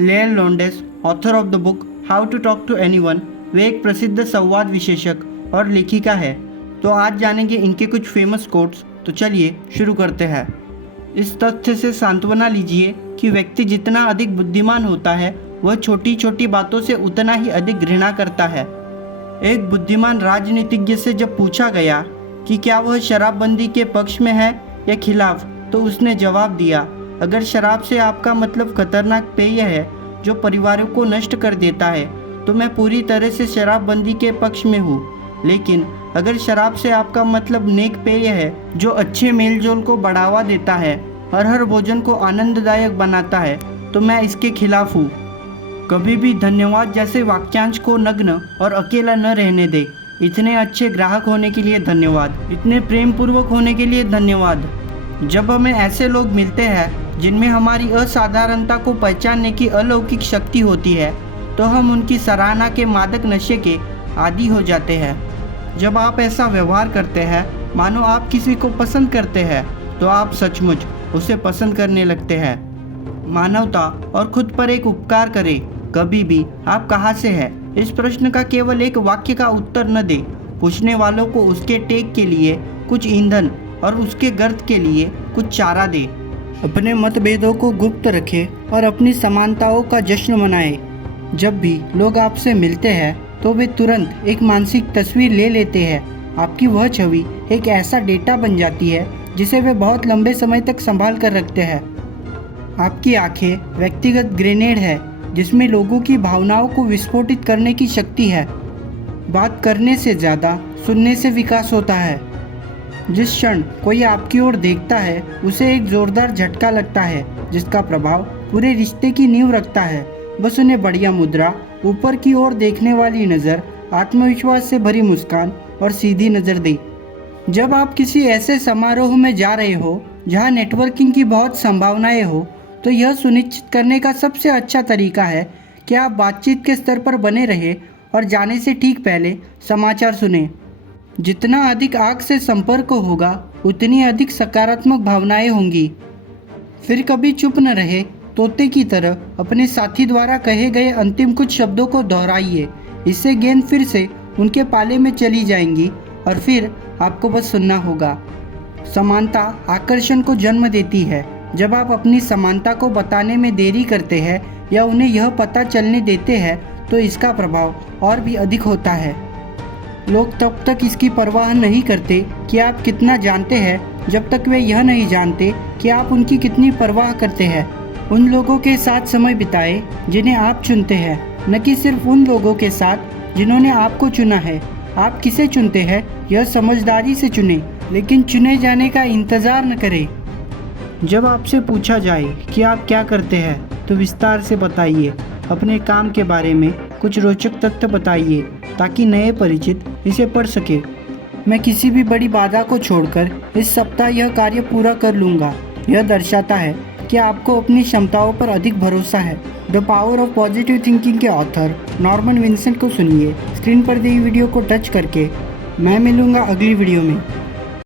Layer Lowndes, author of the book how to talk to anyone, वे एक प्रसिद्ध संवाद विशेषक और लेखिका है। तो आज जानेंगे इनके कुछ फेमस कोट्स। तो चलिए शुरू करते हैं। इस तथ्य से सांत्वना लीजिए कि व्यक्ति जितना अधिक बुद्धिमान होता है वह छोटी छोटी बातों से उतना ही अधिक घृणा करता है। एक बुद्धिमान राजनीतिज्ञ से जब पूछा गया कि क्या वह शराबबंदी के पक्ष में है या खिलाफ, तो उसने जवाब दिया, अगर शराब से आपका मतलब खतरनाक पेय है जो परिवारों को नष्ट कर देता है तो मैं पूरी तरह से शराबबंदी के पक्ष में हूँ। लेकिन अगर शराब से आपका मतलब नेक पेय है जो अच्छे मेलजोल को बढ़ावा देता है और हर भोजन को आनंददायक बनाता है तो मैं इसके खिलाफ हूँ। कभी भी धन्यवाद जैसे वाक्यांश को नग्न और अकेला न रहने दे। इतने अच्छे ग्राहक होने के लिए धन्यवाद, इतने प्रेम पूर्वक होने के लिए धन्यवाद। जब हमें ऐसे लोग मिलते हैं जिनमें हमारी असाधारणता को पहचानने की अलौकिक शक्ति होती है तो हम उनकी सराहना के मादक नशे के आदी हो जाते हैं। जब आप ऐसा व्यवहार करते हैं मानो आप किसी को पसंद करते हैं तो आप सचमुच उसे पसंद करने लगते हैं। मानवता और खुद पर एक उपकार करें। कभी भी आप कहाँ से हैं इस प्रश्न का केवल एक वाक्य का उत्तर न दें। पूछने वालों को उसके टेक के लिए कुछ ईंधन और उसके गर्त के लिए कुछ चारा दें। अपने मतभेदों को गुप्त रखें और अपनी समानताओं का जश्न मनाएं। जब भी लोग आपसे मिलते हैं तो वे तुरंत एक मानसिक तस्वीर ले लेते हैं। आपकी वह छवि एक ऐसा डेटा बन जाती है जिसे वे बहुत लंबे समय तक संभाल कर रखते हैं। आपकी आंखें व्यक्तिगत ग्रेनेड है जिसमें लोगों की भावनाओं को विस्फोटित करने की शक्ति है। बात करने से ज़्यादा सुनने से विकास होता है। जिस क्षण कोई आपकी ओर देखता है उसे एक जोरदार झटका लगता है जिसका प्रभाव पूरे रिश्ते की नींव रखता है। बस उन्हें बढ़िया मुद्रा, ऊपर की ओर देखने वाली नज़र, आत्मविश्वास से भरी मुस्कान और सीधी नज़र दे। जब आप किसी ऐसे समारोह में जा रहे हो जहां नेटवर्किंग की बहुत संभावनाएं हो तो यह सुनिश्चित करने का सबसे अच्छा तरीका है कि आप बातचीत के स्तर पर बने रहें और जाने से ठीक पहले समाचार सुनें। जितना अधिक आँख से संपर्क होगा उतनी अधिक सकारात्मक भावनाएं होंगी। फिर कभी चुप न रहे, तोते की तरह अपने साथी द्वारा कहे गए अंतिम कुछ शब्दों को दोहराइए। इससे गेंद फिर से उनके पाले में चली जाएंगी और फिर आपको बस सुनना होगा। समानता आकर्षण को जन्म देती है। जब आप अपनी समानता को बताने में देरी करते हैं या उन्हें यह पता चलने देते हैं तो इसका प्रभाव और भी अधिक होता है। लोग तब तक इसकी परवाह नहीं करते कि आप कितना जानते हैं जब तक वे यह नहीं जानते कि आप उनकी कितनी परवाह करते हैं। उन लोगों के साथ समय बिताएं जिन्हें आप चुनते हैं, न कि सिर्फ उन लोगों के साथ जिन्होंने आपको चुना है। आप किसे चुनते हैं यह समझदारी से चुनें, लेकिन चुने जाने का इंतज़ार न करें। जब आपसे पूछा जाए कि आप क्या करते हैं तो विस्तार से बताइए। अपने काम के बारे में कुछ रोचक तथ्य बताइए ताकि नए परिचित इसे पढ़ सके। मैं किसी भी बड़ी बाधा को छोड़कर इस सप्ताह यह कार्य पूरा कर लूँगा। यह दर्शाता है कि आपको अपनी क्षमताओं पर अधिक भरोसा है। The power of positive thinking के ऑथर नॉर्मन विंसेंट को सुनिए। स्क्रीन पर दी वीडियो को टच करके। मैं मिलूँगा अगली वीडियो में।